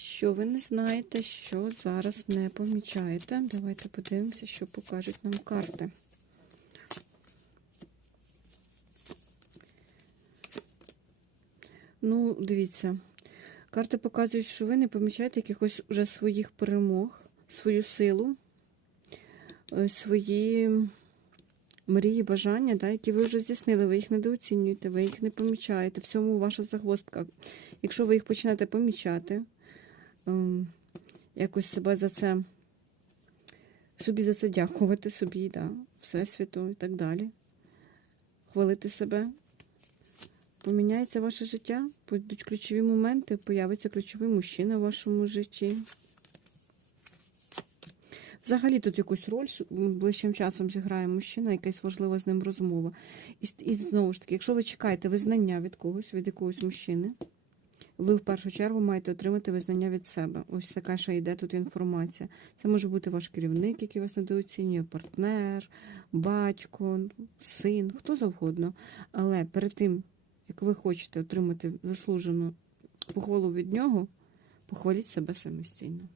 Що ви не знаєте, що зараз не помічаєте? Давайте подивимося, що покажуть нам карти. Ну, дивіться, карти показують, що ви не помічаєте якихось уже своїх перемог, свою силу, е, свої мрії, бажання, да, які ви вже здійснили, ви їх недооцінюєте, ви їх не помічаєте. В цьому ваша загвоздка. Якщо ви їх почнете помічати, якось себе за це, собі за це дякувати, собі, да, Всесвіту і так далі. Хвалити себе. Поміняється ваше життя, пойдуть ключові моменти, появиться ключовий мужчина в вашому житті. Взагалі тут якусь роль ближчим часом зіграє мужчина, якась важлива з ним розмова. І, і знову ж таки, якщо ви чекаєте визнання від когось, від якогось мужчини, ви в першу чергу маєте отримати визнання від себе. Ось така ще йде тут інформація. Це може бути ваш керівник, який вас недооцінює, партнер, батько, син, хто завгодно. Але перед тим, як ви хочете отримати заслужену похвалу від нього, похваліть себе самостійно.